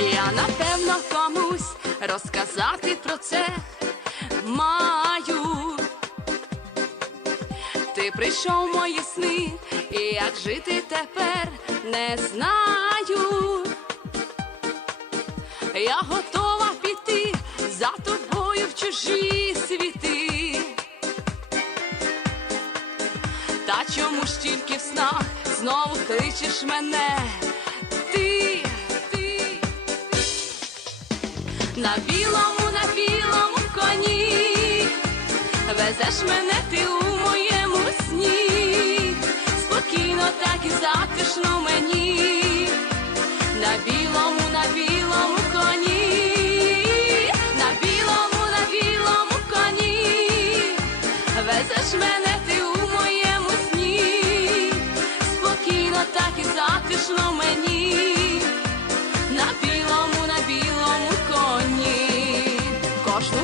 Я напевно комусь розказати про це маю. Ти прийшов мої сни, і як жити тепер не знаю. Я готова піти за тобою в чужі світи. Та чому ж тільки в снах знову кличеш мене? Ти, на білому, на білому коні, везеш мене ти у моєму сні, спокійно, так і затишно мені, на білому, на білому коні, на білому, на білому коні, везеш мене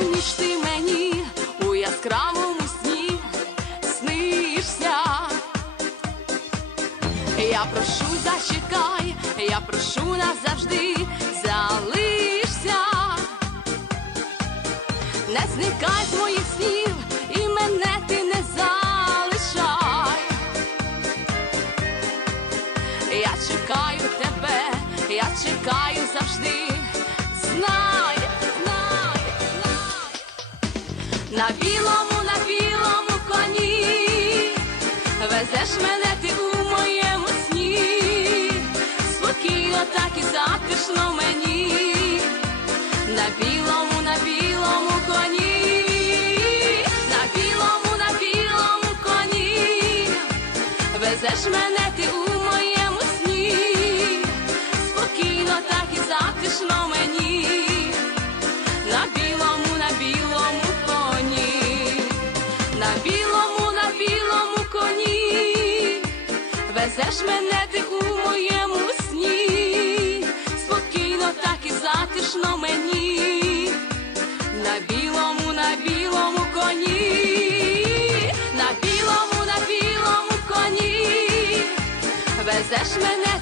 ніч ти мені у яскравому сні снишся. Я прошу, зачекай, я прошу назавжди, залишся, не зникай з моїх снів, і мене ти не залишай. Я чекаю На білому, на білому коні. Везеш мене ти у моєму сні, спокійно, так і затишно мені, на білому, на білому коні, на білому, на білому коні, везеш мене везеш мене ти у моєму сні, спокійно, так і затишно мені, на білому, на білому коні, на білому, на білому коні, везеш мене